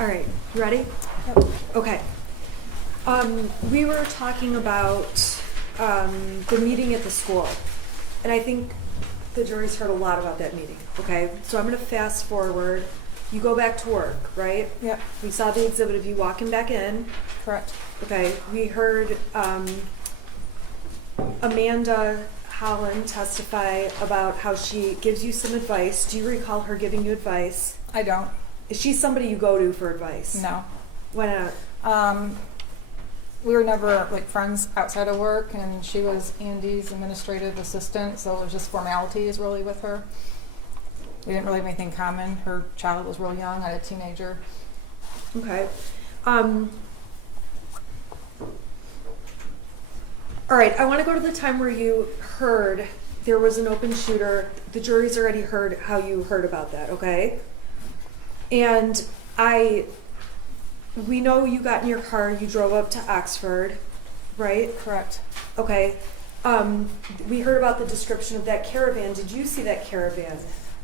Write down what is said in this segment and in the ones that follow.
All right, you ready? Yep. Okay. We were talking about the meeting at the school, and I think the jury's heard a lot about that meeting, okay? So I'm gonna fast forward. You go back to work, right? Yep. We saw the exhibit of you walking back in. Correct. Okay, we heard Amanda Holland testify about how she gives you some advice. Do you recall her giving you advice? I don't. Is she somebody you go to for advice? No. Why not? We were never like friends outside of work, and she was Andy's administrative assistant, so it was just formalities really with her. We didn't really have anything in common. Her child was real young. I had a teenager. Okay. All right, I want to go to the time where you heard there was an open shooter. The jury's already heard how you heard about that, okay? And we know you got in your car, you drove up to Oxford, right? Correct. Okay. We heard about the description of that caravan. Did you see that caravan?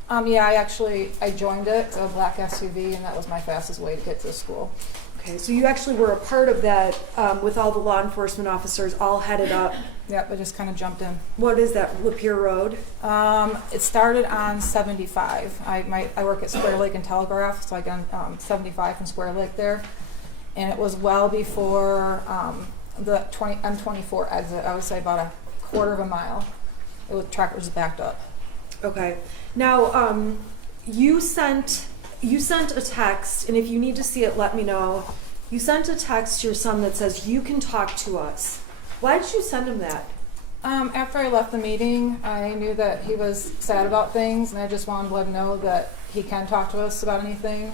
Yeah, I joined it. It's a black SUV, and that was my fastest way to get to school. Okay, so you actually were a part of that with all the law enforcement officers all headed up. Yep, I just kind of jumped in. What is that, Lapeer Road? It started on 75. I work at Square Lake and Telegraph, so I got on 75 from Square Lake there. And it was well before the M24 exit. I would say about a quarter of a mile. Tractor was backed up. Okay. Now, you sent a text, and if you need to see it, let me know. You sent a text to your son that says, "You can talk to us." Why did you send him that? After I left the meeting, I knew that he was sad about things, and I just wanted to let him know that he can talk to us about anything.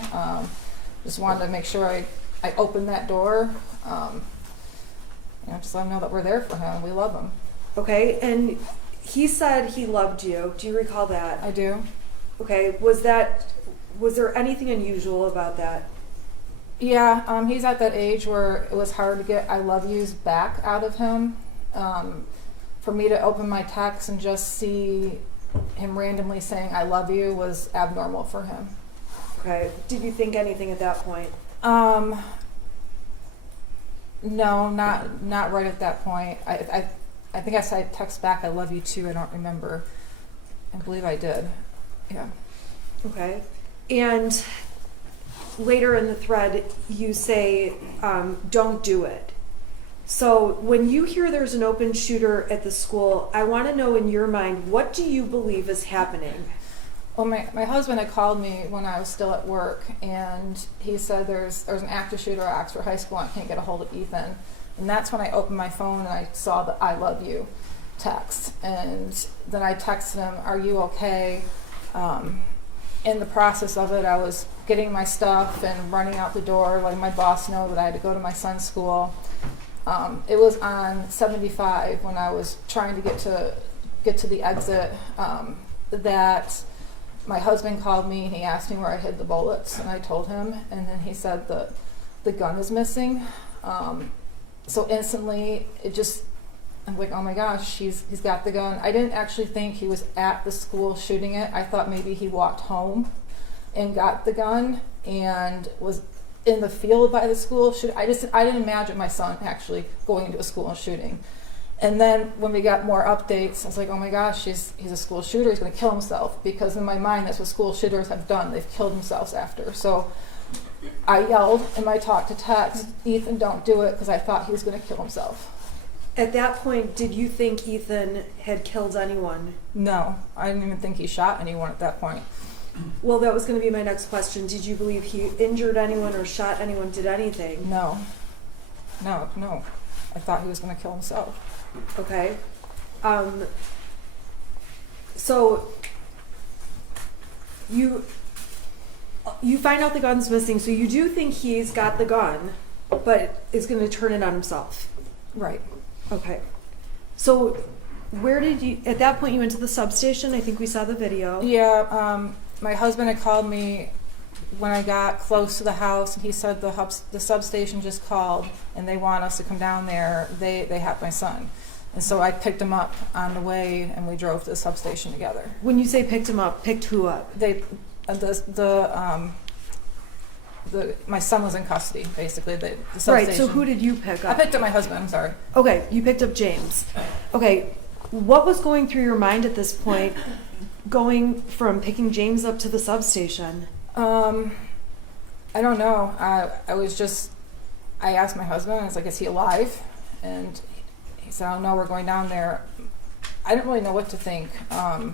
Just wanted to make sure I opened that door. Just let him know that we're there for him. We love him. Okay, and he said he loved you. Do you recall that? I do. Okay, was there anything unusual about that? Yeah, he's at that age where it was hard to get I love yous back out of him. For me to open my text and just see him randomly saying I love you was abnormal for him. Okay, did you think anything at that point? No, not right at that point. I think I said text back I love you too. I don't remember. I believe I did. Yeah. Okay. And later in the thread, you say, don't do it. So when you hear there's an open shooter at the school, I want to know in your mind, what do you believe is happening? Well, my husband had called me when I was still at work, and he said there's an active shooter at Oxford High School and I can't get a hold of Ethan. And that's when I opened my phone and I saw the I love you text. And then I texted him, are you okay? In the process of it, I was getting my stuff and running out the door, letting my boss know that I had to go to my son's school. It was on 75 when I was trying to get to the exit that my husband called me and he asked me where I hid the bullets, and I told him, and then he said the gun is missing. So instantly, I'm like, oh my gosh, he's got the gun. I didn't actually think he was at the school shooting it. I thought maybe he walked home and got the gun and was in the field by the school. I didn't imagine my son actually going into a school and shooting. And then when we got more updates, I was like, oh my gosh, he's a school shooter. He's going to kill himself, because in my mind, that's what school shooters have done. They've killed themselves after. So I yelled in my talk to text, Ethan, don't do it, because I thought he was going to kill himself. At that point, did you think Ethan had killed anyone? No, I didn't even think he shot anyone at that point. Well, that was going to be my next question. Did you believe he injured anyone or shot anyone, did anything? No. I thought he was going to kill himself. Okay. So you find out the gun's missing, so you do think he's got the gun, but is going to turn it on himself. Right. Okay. So where did you, at that point you went to the substation? I think we saw the video. Yeah, my husband had called me when I got close to the house, and he said the substation just called and they want us to come down there. They have my son. And so I picked him up on the way, and we drove to the substation together. When you say picked him up, picked who up? The my son was in custody, basically, the Right, substation. so who did you pick I up? picked up my husband, I'm sorry. Okay, you picked up James. Okay, what was going through your mind at this point, going from picking James up to the substation? I don't know. I asked my husband, I was like, is he alive? And he said, oh no, we're going down there. I didn't really know what to think. I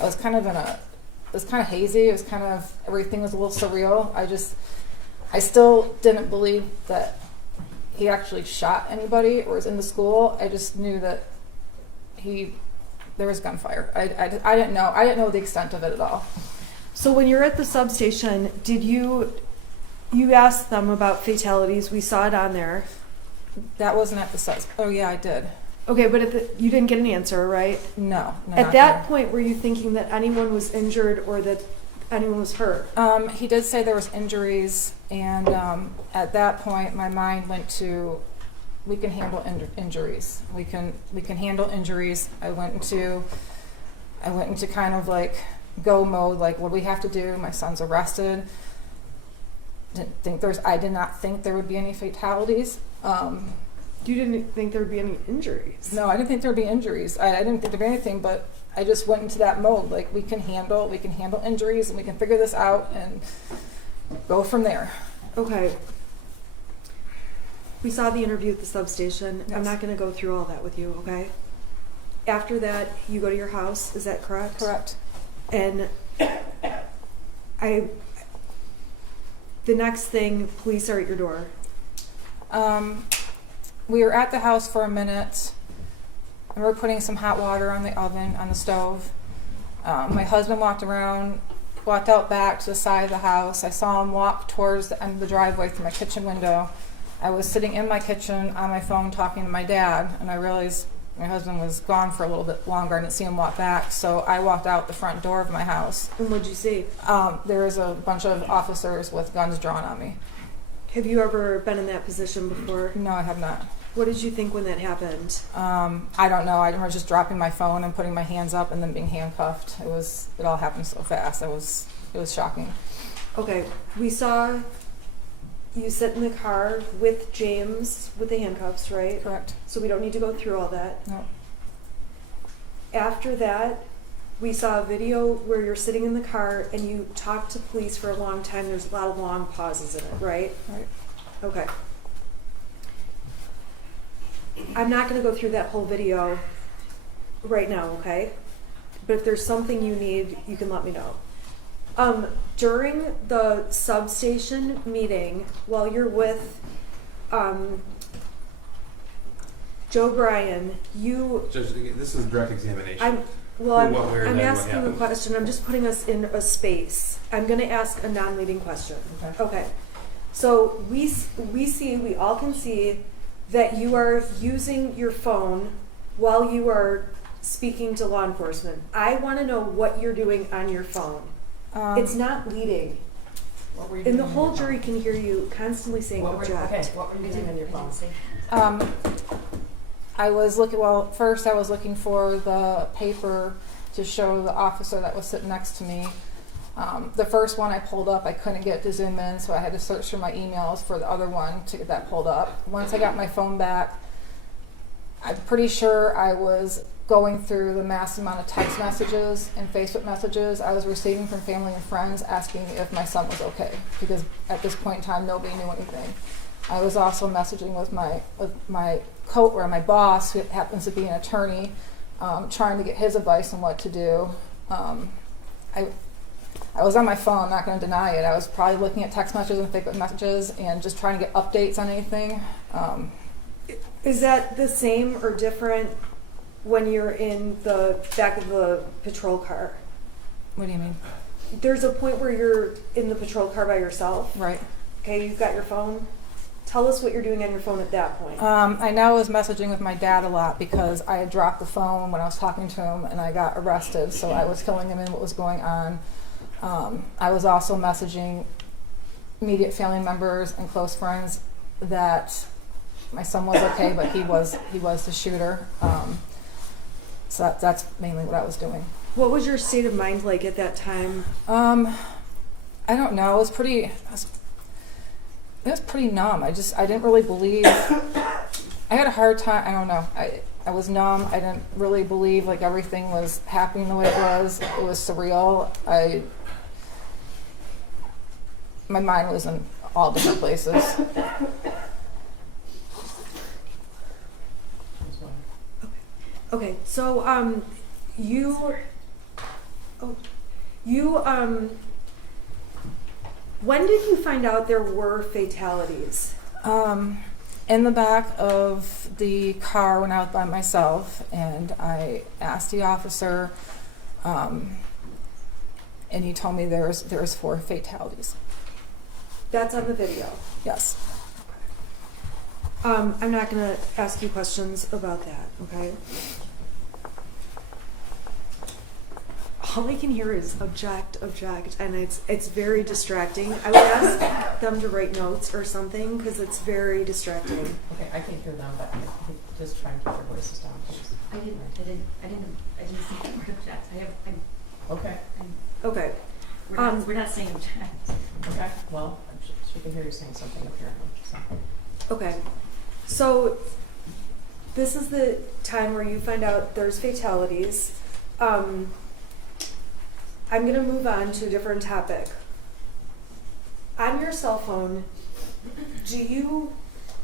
was kind of it was kind of hazy. It was kind of, everything was a little surreal. I still didn't believe that he actually shot anybody or was in the school. I just knew that there was gunfire. I didn't know the extent of it at all. So when you're at the substation, did you asked them about fatalities? We saw it on there. That wasn't at the subs. Oh yeah, I did. Okay, but you didn't get an answer, right? No. At that point, were you thinking that anyone was injured or that anyone was hurt? He did say there was injuries, and at that point, my mind went to, we can handle injuries. We can handle injuries. I went into kind of like go mode. Like, what do we have to do? My son's arrested. I did not think there would be any fatalities. You didn't think there would be any injuries? No, I didn't think there would be injuries. I didn't think there'd be anything, but I just went into that mode. Like, we can handle injuries, and we can figure this out and go from there. Okay. We saw the interview at the substation. Yes. I'm not going to go through all that with you, okay? After that, you go to your house. Is that correct? Correct. And the next thing, police are at your door. We were at the house for a minute, and we were putting some hot water on the oven, on the stove. My husband walked out back to the side of the house. I saw him walk towards the end of the driveway through my kitchen window. I was sitting in my kitchen on my phone talking to my dad, and I realized my husband was gone for a little bit longer. I didn't see him walk back, so I walked out the front door of my house. And what'd you see? There was a bunch of officers with guns drawn on me. Have you ever been in that position before? No, I have not. What did you think when that happened? I don't know. I remember just dropping my phone and putting my hands up and then being handcuffed. It all happened so fast. It was shocking. Okay, we saw you sit in the car with James with the handcuffs, right? Correct. So we don't need to go through all that. No. After that, we saw a video where you're sitting in the car and you talk to police for a long time. There's a lot of long pauses in it, right? Right. Okay. I'm not going to go through that whole video right now, okay? But if there's something you need, you can let me know. During the substation meeting, while you're with Joe Bryan, Judge, this is direct examination. I'm What, where, I'm then, what asking a happened? question. I'm just putting us in a space. I'm going to ask a non-leading question. Okay. Okay. So we all can see that you are using your phone while you are speaking to law enforcement. I want to know what you're doing on your phone. It's not leading. What were you And the doing on whole your jury can hear you constantly saying phone? object. What were you doing on your phone? I was looking. Well, first I was looking for the paper to show the officer that was sitting next to me. The first one I pulled up, I couldn't get it to zoom in, so I had to search through my emails for the other one to get that pulled up. Once I got my phone back, I'm pretty sure I was going through the massive amount of text messages and Facebook messages I was receiving from family and friends asking me if my son was okay, because at this point in time nobody knew anything. I was also messaging with my my boss, who happens to be an attorney, trying to get his advice on what to do. I was on my phone, I'm not going to deny it. I was probably looking at text messages and Facebook messages and just trying to get updates on anything. Is that the same or different when you're in the back of the patrol car? What do you mean? There's a point where you're in the patrol car by yourself. Right. Okay, you've got your phone. Tell us what you're doing on your phone at that point. I know I was messaging with my dad a lot because I had dropped the phone when I was talking to him and I got arrested, so I was filling him in what was going on. I was also messaging immediate family members and close friends that my son was okay, but he was the shooter. So that's mainly what I was doing. What was your state of mind like at that time? I don't know. I was It was pretty numb. I didn't really believe. I had a hard time. I don't know. I was numb. I didn't really believe like everything was happening the way it was. It was surreal. My mind was in all different places. Okay, so when did you find out there were fatalities? In the back of the car when I was by myself, and I asked the officer, and he told me there was 4 fatalities. That's on the video. Yes. I'm not going to ask you questions about that, okay? All I can hear is object, and it's very distracting. I would ask them to write notes or something because it's very distracting. Okay, I can't hear them, but just try and keep your voices down, please. I didn't say the word object. Okay. Okay. We're not saying object. Okay, well, she can hear you saying something apparently, so. Okay. So this is the time where you find out there's fatalities. I'm going to move on to a different topic. On your cell phone, do you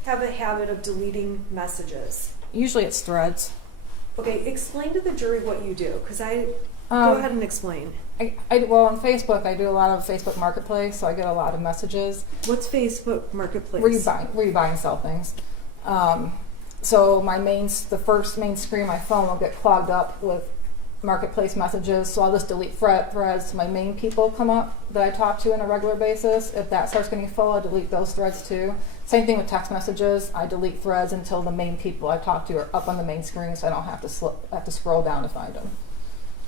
have a habit of deleting messages? Usually it's threads. Okay, explain to the jury what you do, because go ahead and explain. Well, on Facebook, I do a lot of Facebook Marketplace, so I get a lot of messages. What's Facebook Marketplace? Where you buy and sell things. So the first main screen of my phone will get clogged up with Marketplace messages, so I'll just delete threads to my main people come up that I talk to on a regular basis. If that starts getting full, I delete those threads too. Same thing with text messages. I delete threads until the main people I talk to are up on the main screen, so I don't have to scroll down to find them.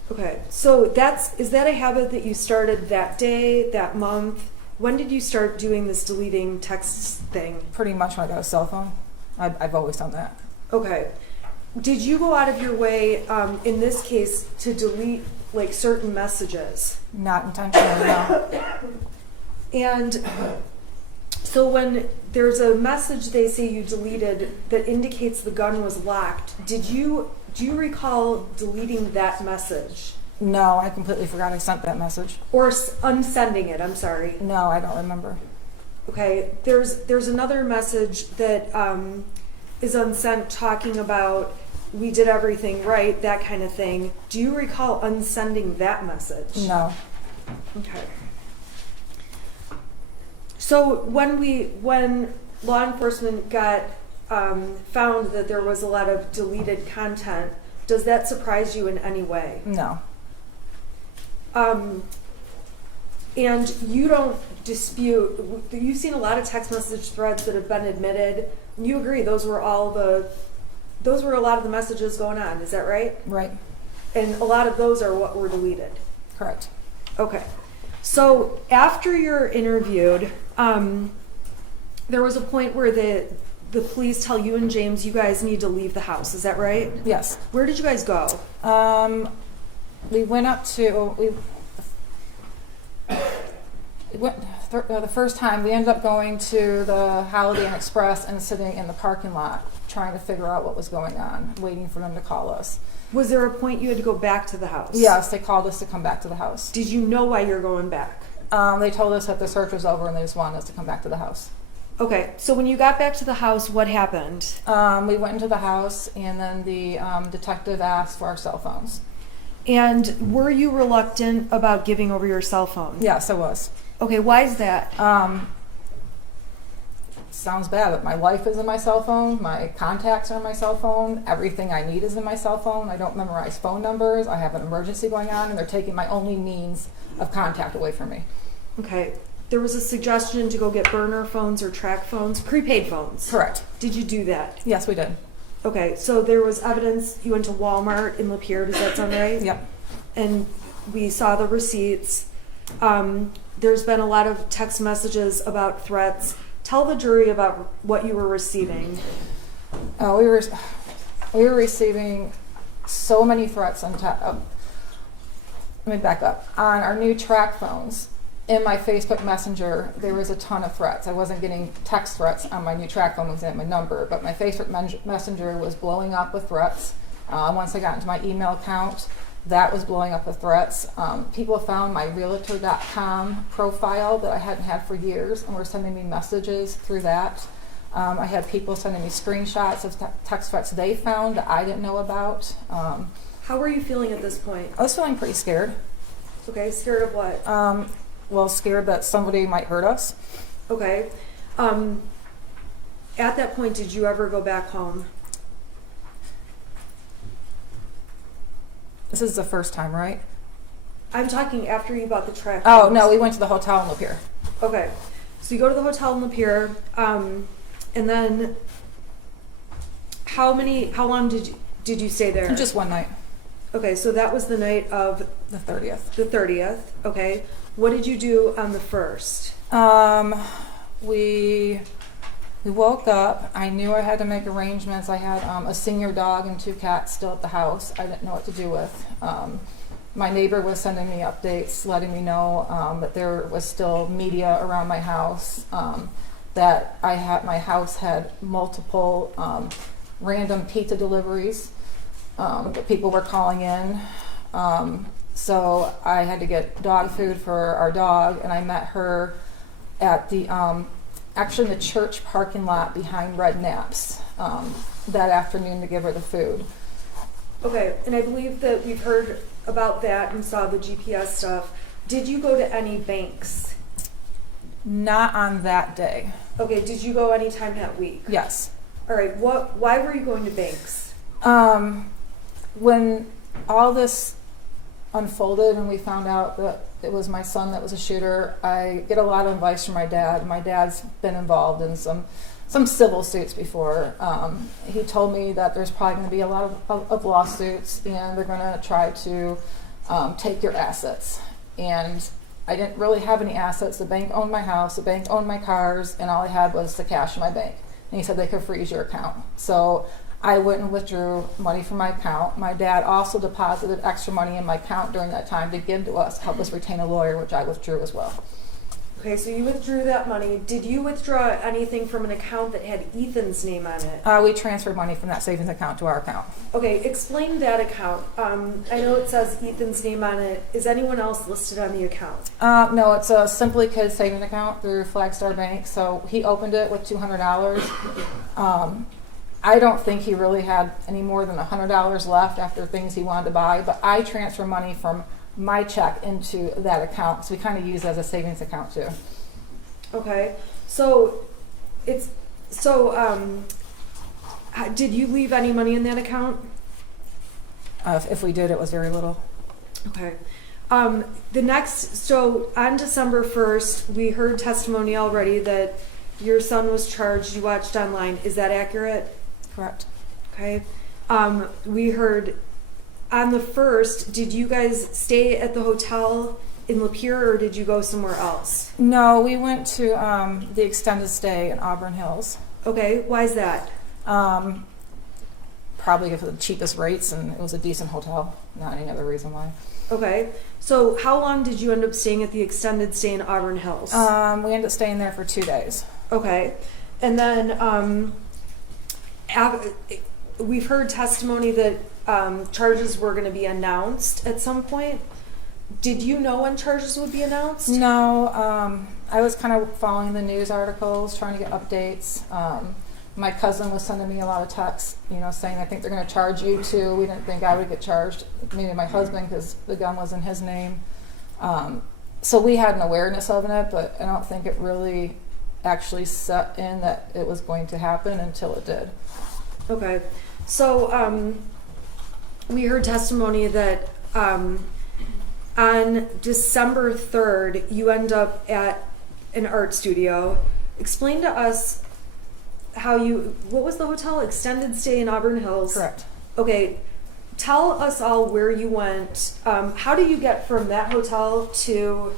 Okay, so is that a habit that you started that day, that month? When did you start doing this deleting text thing? Pretty much when I got a cell phone. I've always done that. Okay. Did you go out of your way, in this case, to delete like certain messages? Not intentionally, no. And so when there's a message they say you deleted that indicates the gun was locked, do you recall deleting that message? No, I completely forgot I sent that message. Or unsending it, I'm sorry. No, I don't remember. Okay, there's another message that is unsent talking about we did everything right, that kind of thing. Do you recall unsending that message? No. Okay. So when law enforcement got found that there was a lot of deleted content, does that surprise you in any way? No. And you don't dispute, you've seen a lot of text message threads that have been admitted. You agree those were a lot of the messages going on, is that right? Right. And a lot of those are what were deleted. Correct. Okay. So after you're interviewed, there was a point where the police tell you and James you guys need to leave the house. Is that right? Yes. Where did you guys go? We went up to the first time we ended up going to the Holiday Inn Express and sitting in the parking lot trying to figure out what was going on, waiting for them to call us. Was there a point you had to go back to the house? Yes, they called us to come back to the house. Did you know why you're going back? They told us that the search was over and they just wanted us to come back to the house. Okay, so when you got back to the house, what happened? We went into the house and then the detective asked for our cell phones. And were you reluctant about giving over your cell phone? Yes, I was. Okay, why is that? Sounds bad, but my life is in my cell phone, my contacts are in my cell phone, everything I need is in my cell phone. I don't memorize phone numbers, I have an emergency going on, and they're taking my only means of contact away from me. Okay, there was a suggestion to go get burner phones or track phones, prepaid phones. Correct. Did you do that? Yes, we did. Okay, so there was evidence, you went to Walmart in Lapeer, does that sound right? Yep. And we saw the receipts. There's been a lot of text messages about threats. Tell the jury about what you were receiving. We were receiving so many threats on let me back up. On our new track phones, in my Facebook Messenger, there was a ton of threats. I wasn't getting text threats on my new track phone, wasn't my number, but my Facebook Messenger was blowing up with threats. Once I got into my email account, that was blowing up with threats. People found my realtor.com profile that I hadn't had for years and were sending me messages through that. I had people sending me screenshots of text threats they found that I didn't know about. How were you feeling at this point? I was feeling pretty scared. Okay, scared of what? Well, scared that somebody might hurt us. Okay. At that point, did you ever go back home? This is the first time, right? I'm talking after you bought the track. Oh, phones. no, we went to the hotel in Lapeer. Okay. So you go to the hotel in Lapeer, and then how long did you stay there? Just one night, Okay, so that was the night of the 30th. the 30th. Okay. What did you do on the 1st? We woke up. I knew I had to make arrangements. I had a senior dog and 2 cats still at the house. I didn't know what to do with. My neighbor was sending me updates, letting me know that there was still media around my house, that my house had multiple random pizza deliveries that people were calling in. So I had to get dog food for our dog, and I met her at the actually in the church parking lot behind Red Naps that afternoon to give her the food. Okay, and I believe that we've heard about that and saw the GPS stuff. Did you go to any banks? Not on that day. Okay, did you go any time that week? Yes. All right, why were you going to banks? When all this unfolded and we found out that it was my son that was a shooter, I get a lot of advice from my dad. My dad's been involved in some civil suits before. He told me that there's probably going to be a lot of lawsuits, and they're going to try to take your assets. And I didn't really have any assets. The bank owned my house, the bank owned my cars, and all I had was the cash in my bank. And he said they could freeze your account. So I went and withdrew money from my account. My dad also deposited extra money in my account during that time to give to us, help us retain a lawyer, which I withdrew as well. Okay, so you withdrew that money. Did you withdraw anything from an account that had Ethan's name on it? We transferred money from that savings account to our account. Okay, explain that account. I know it says Ethan's name on it. Is anyone else listed on the account? No, it's a Simply Kids savings account through Flagstar Bank. So he opened it with $200. I don't think he really had any more than $100 left after things he wanted to buy, but I transfer money from my check into that account, so we kind of use it as a savings account too. Okay, so did you leave any money in that account? If we did, it was very little. Okay. So on December 1st, we heard testimony already that your son was charged. You watched online. Is that accurate? Correct. Okay. We heard on the 1st, did you guys stay at the hotel in Lapeer, or did you go somewhere else? No, we went to the extended stay in Auburn Hills. Okay. Why is that? Probably for the cheapest rates, and it was a decent hotel. Not any other reason why. Okay. So how long did you end up staying at the extended stay in Auburn Hills? We ended up staying there for 2 days. Okay. And then we've heard testimony that charges were going to be announced at some point. Did you know when charges would be announced? No, I was kind of following the news articles, trying to get updates. My cousin was sending me a lot of texts, saying, I think they're going to charge you too. We didn't think I would get charged, maybe my husband, because the gun was in his name. So we had an awareness of it, but I don't think it really actually set in that it was going to happen until it did. Okay. So we heard testimony that on December 3rd, you end up at an art studio. Explain to us what was the hotel? Extended stay in Auburn Hills? Correct. Okay. Tell us all where you went. How do you get from that hotel to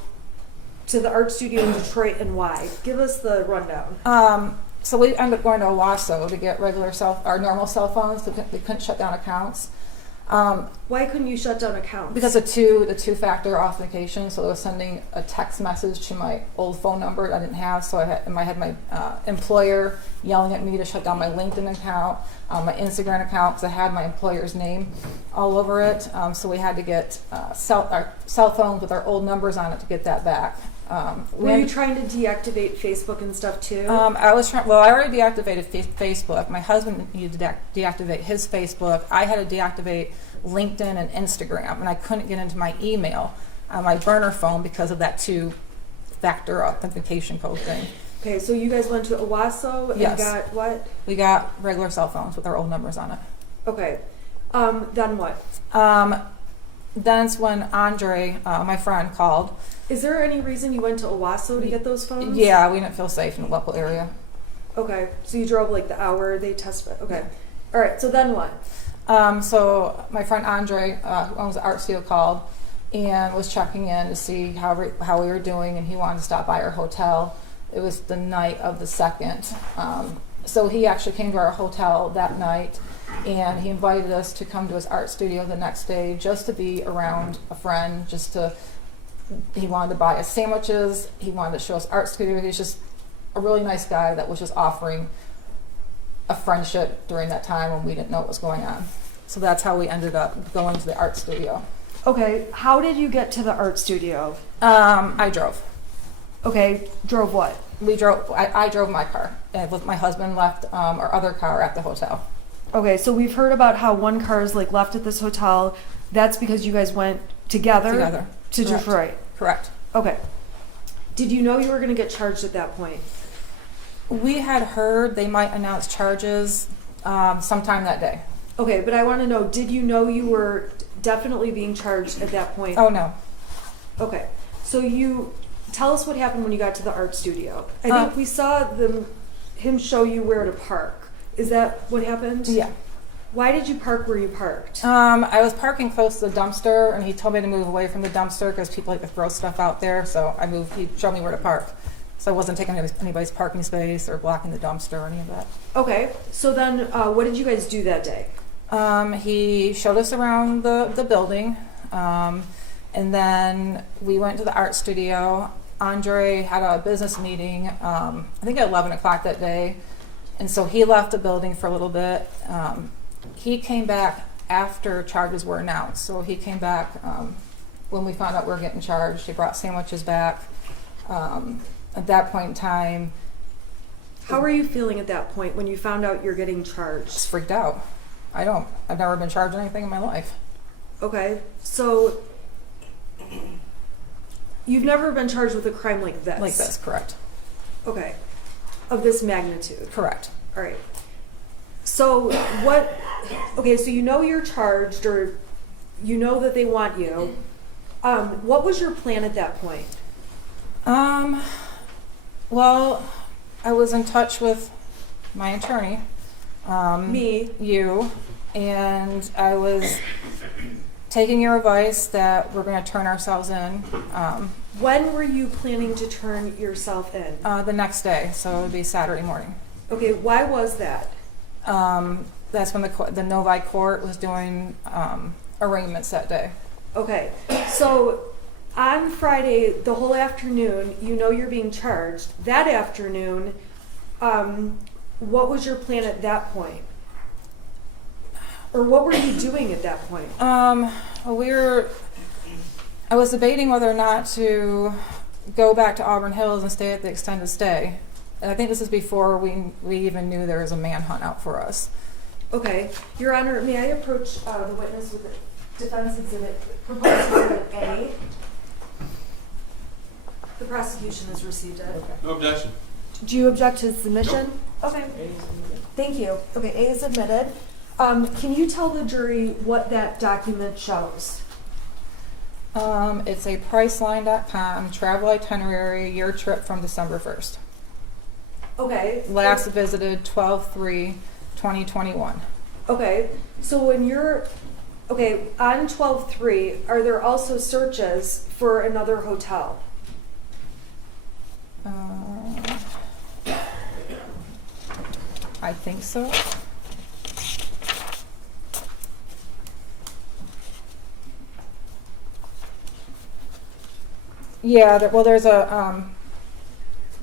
the art studio in Detroit, and why? Give us the rundown. So we ended up going to Owasso to get our normal cell phones. They couldn't shut down accounts. Why couldn't you shut down accounts? Because the two-factor authentication, so it was sending a text message to my old phone number I didn't have, so I had my employer yelling at me to shut down my LinkedIn account, my Instagram account, because I had my employer's name all over it, so we had to get our cell phones with our old numbers on it to get that back. Were you trying to deactivate Facebook and stuff too? I was trying. Well, I already deactivated Facebook. My husband needed to deactivate his Facebook. I had to deactivate LinkedIn and Instagram, and I couldn't get into my email on my burner phone because of that two-factor authentication code thing. Okay, so you guys went to Owasso and Yes. got what? We got regular cell phones with our old numbers on it. Okay. Then what? Then it's when Andre, my friend, called. Is there any reason you went to Owasso to get those phones? Yeah, we didn't feel safe in the local area. Okay, so you drove like the hour they testified. Okay. All right, so then what? So my friend Andre, who owns the art studio, called and was checking in to see how we were doing, and he wanted to stop by our hotel. It was the night of the 2nd. So he actually came to our hotel that night, and he invited us to come to his art studio the next day just to be around a friend, he wanted to buy us sandwiches, he wanted to show us art studio. He's just a really nice guy that was just offering a friendship during that time when we didn't know what was going on. So that's how we ended up going to the art studio. Okay, how did you get to the art studio? I drove. Okay, drove what? I drove my car, and my husband left our other car at the hotel. Okay, so we've heard about how one car is like left at this hotel. That's because you guys went together to Correct. Detroit. Correct. Okay. Did you know you were going to get charged at that point? We had heard they might announce charges sometime that day. Okay, but I want to know, did you know you were definitely being charged at that point? Oh, no. Okay. So tell us what happened when you got to the art studio. I think we saw him show you where to park. Is that what happened? Yeah. Why did you park where you parked? I was parking close to the dumpster, and he told me to move away from the dumpster because people like to throw stuff out there. So I moved. He showed me where to park. So I wasn't taking anybody's parking space or blocking the dumpster or any of that. Okay. So then what did you guys do that day? He showed us around the building, and then we went to the art studio. Andre had a business meeting, I think at 11 o'clock that day, and so he left the building for a little bit. He came back after charges were announced. So he came back when we found out we were getting charged. He brought sandwiches back. At that point in time, How were you feeling at that point when you found out you're getting charged? just freaked out. I've never been charged anything in my life. Okay, so you've never been charged with a crime like this? Like this, correct. Okay, of this magnitude? Correct. All right. So so you know you're charged, or you know that they want you. What was your plan at that point? Well, I was in touch with my attorney, Me? you, and I was taking your advice that we're going to turn ourselves in When were you planning to turn yourself in? the next day, so it would be Saturday morning. Okay, why was that? That's when the Novi court was doing arraignments that day. Okay, so on Friday, the whole afternoon, you know you're being charged. That afternoon, what was your plan at that point? Or what were you doing at that point? I was debating whether or not to go back to Auburn Hills and stay at the extended stay. And I think this is before we even knew there was a manhunt out for us. Okay, Your Honor, may I approach the witness with the defense exhibit, proposed exhibit A? The prosecution has received it. No objection. Do you object to submission? Okay, thank you. Okay, A is admitted. Can you tell the jury what that document shows? It's a Priceline.com travel itinerary, your trip from December 1st. Okay. Last visited 12/3/2021. Okay, so when you're, on 12/3, are there also searches for another hotel? I think so. Yeah, there's a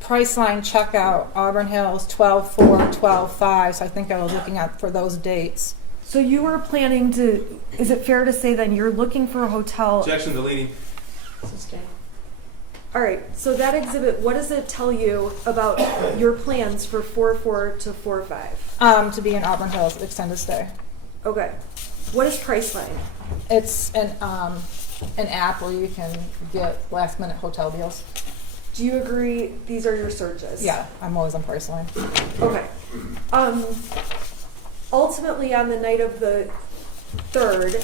Priceline checkout, Auburn Hills, 12/4, 12/5. So I think I was looking at for those dates. So you were planning to, is it fair to say then you're looking for a hotel? Objection deleting. Sustain. All right, so that exhibit, what does it tell you about your plans for 4/4 to 4/5? To be in Auburn Hills, extended stay. Okay. What is Priceline? It's an app where you can get last minute hotel deals. Do you agree these are your searches? Yeah, I'm always on Priceline. Okay. Ultimately, on the night of the 3rd,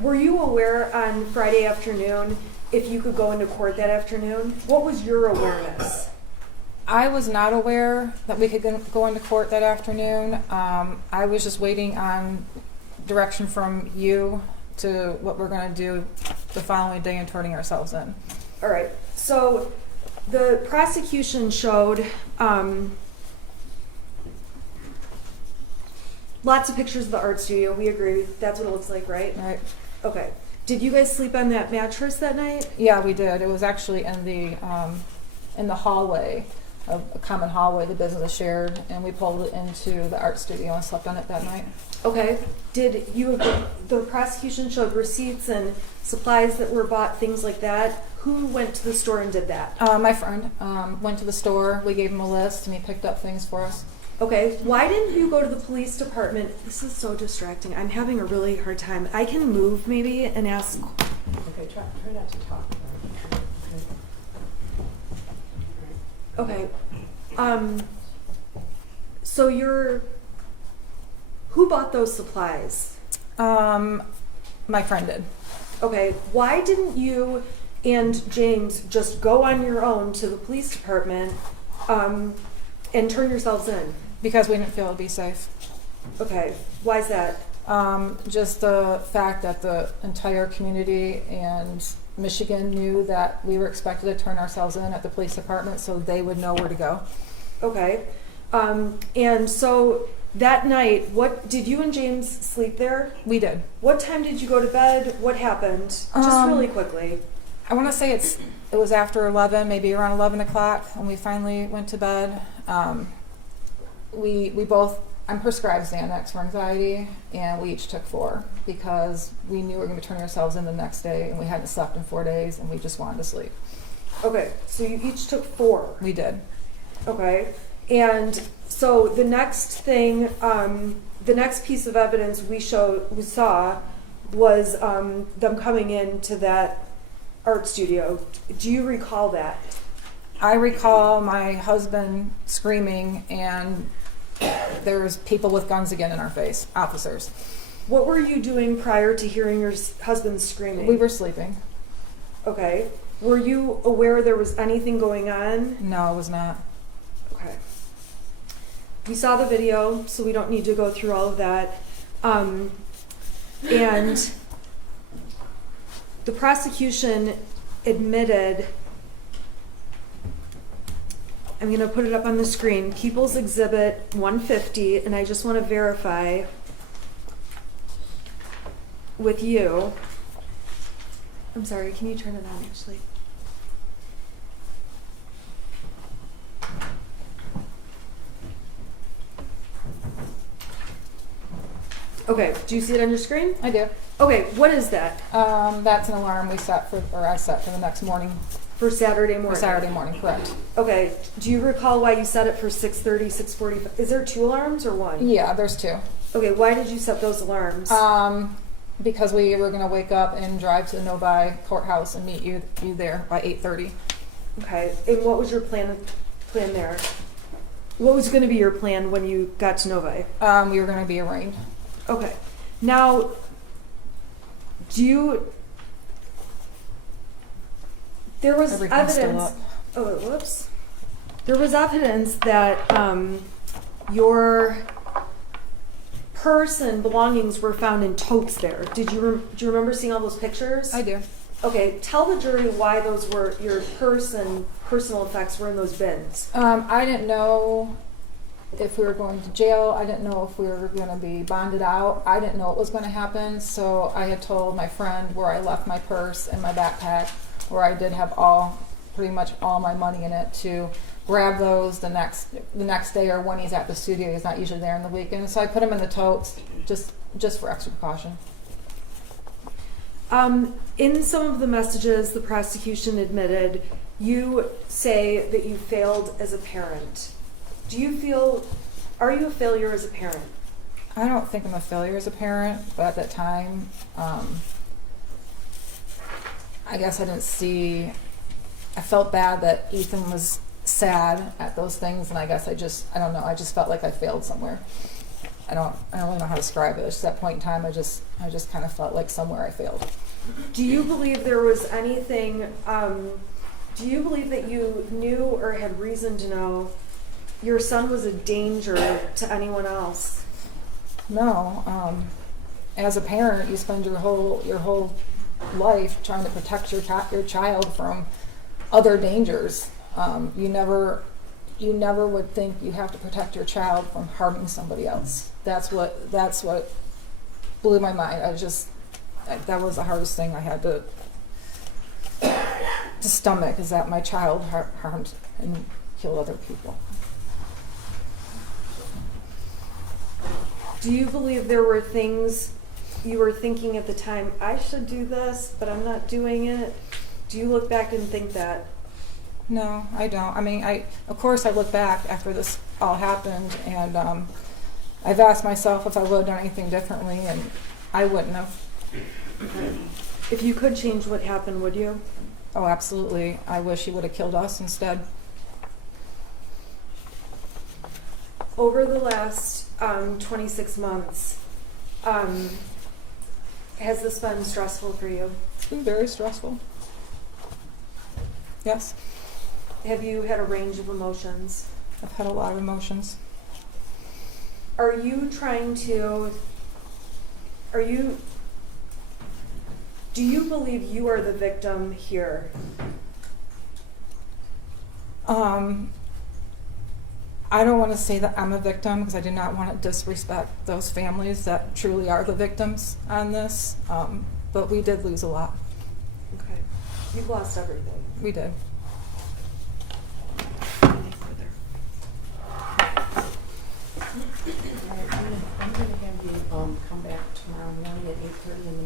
were you aware on Friday afternoon if you could go into court that afternoon? What was your awareness? I was not aware that we could go into court that afternoon. I was just waiting on direction from you to what we're going to do the following day and turning ourselves in. All right. So the prosecution showed lots of pictures of the art studio. We agree. That's what it looks like, right? Right. Okay. Did you guys sleep on that mattress that night? Yeah, we did. It was actually in the hallway, a common hallway the business is shared, and we pulled it into the art studio and slept on it that night. Okay. The prosecution showed receipts and supplies that were bought, things like that. Who went to the store and did that? My friend went to the store. We gave him a list, and he picked up things for us. Okay. Why didn't you go to the police department? This is so distracting. I'm having a really hard time. I can move maybe and ask. Okay, try not to talk. Okay. So who bought those supplies? My friend did. Okay. Why didn't you and James just go on your own to the police department and turn yourselves in? Because we didn't feel it would be safe. Okay. Why is that? Just the fact that the entire community and Michigan knew that we were expected to turn ourselves in at the police department, so they would know where to go. Okay. And so that night, what did you and James sleep there? We did. What time did you go to bed? What happened? Just really quickly. I want to say it was after 11, maybe around 11 o'clock, when we finally went to bed. We both, I'm prescribed Xanax for anxiety, and we each took 4 because we knew we were going to be turning ourselves in the next day, and we hadn't slept in 4 days, and we just wanted to sleep. Okay, so you each took 4. We did. Okay, and so the next thing, the next piece of evidence we saw was them coming into that art studio. Do you recall that? I recall my husband screaming, and there's people with guns again in our face, officers. What were you doing prior to hearing your husband screaming? We were sleeping. Okay. Were you aware there was anything going on? No, it was not. Okay. We saw the video, so we don't need to go through all of that. And the prosecution admitted, I'm going to put it up on the screen, People's Exhibit 150, and I just want to verify with you. I'm sorry, can you turn it on actually? Okay, do you see it on your screen? I do. Okay, what is that? That's an alarm I set for the next morning. For Saturday morning? For Saturday morning, correct. Okay, do you recall why you set it for 6:30, 6:45? Is there 2 alarms or 1? Yeah, there's 2. Okay, why did you set those alarms? Because we were going to wake up and drive to the Novi courthouse and meet you there by 8:30. Okay, and what was your plan there? What was going to be your plan when you got to Novi? We were going to be arraigned. Okay, now, there was Everything's still evidence. up. Oh, whoops. There was evidence that your purse and belongings were found in totes there. Do you remember seeing all those pictures? I do. Okay, tell the jury why those were, your purse and personal effects were in those bins. I didn't know if we were going to jail. I didn't know if we were going to be bonded out. I didn't know what was going to happen. So I had told my friend where I left my purse and my backpack, where I did have pretty much all my money in it, to grab those the next day, or when he's at the studio. He's not usually there on the weekend. So I put them in the totes just for extra precaution. In some of the messages the prosecution admitted, you say that you failed as a parent. Are you a failure as a parent? I don't think I'm a failure as a parent, but at that time, I guess I felt bad that Ethan was sad at those things, and I guess I don't know, I just felt like I failed somewhere. I don't really know how to describe it. It's just that point in time, I just kind of felt like somewhere I failed. Do you believe there was anything, do you believe that you knew or had reason to know your son was a danger to anyone else? No. As a parent, you spend your whole life trying to protect your child from other dangers. You never would think you have to protect your child from harming somebody else. That's what blew my mind. That was the hardest thing I had to stomach, is that my child harmed and killed other people. Do you believe there were things you were thinking at the time, I should do this, but I'm not doing it? Do you look back and think that? No, I don't. I mean, of course I look back after this all happened, and I've asked myself if I would have done anything differently, and I wouldn't have. If you could change what happened, would you? Oh, absolutely. I wish he would have killed us instead. Over the last 26 months, has this been stressful for you? It's been very stressful. Yes, Have you had a range of emotions? I've had a lot of emotions. Do you believe you are the victim here? I don't want to say that I'm a victim, because I do not want to disrespect those families that truly are the victims on this. But we did lose a lot. Okay. You've lost everything. We did. I'm gonna have you come back tomorrow morning at 8:30 in the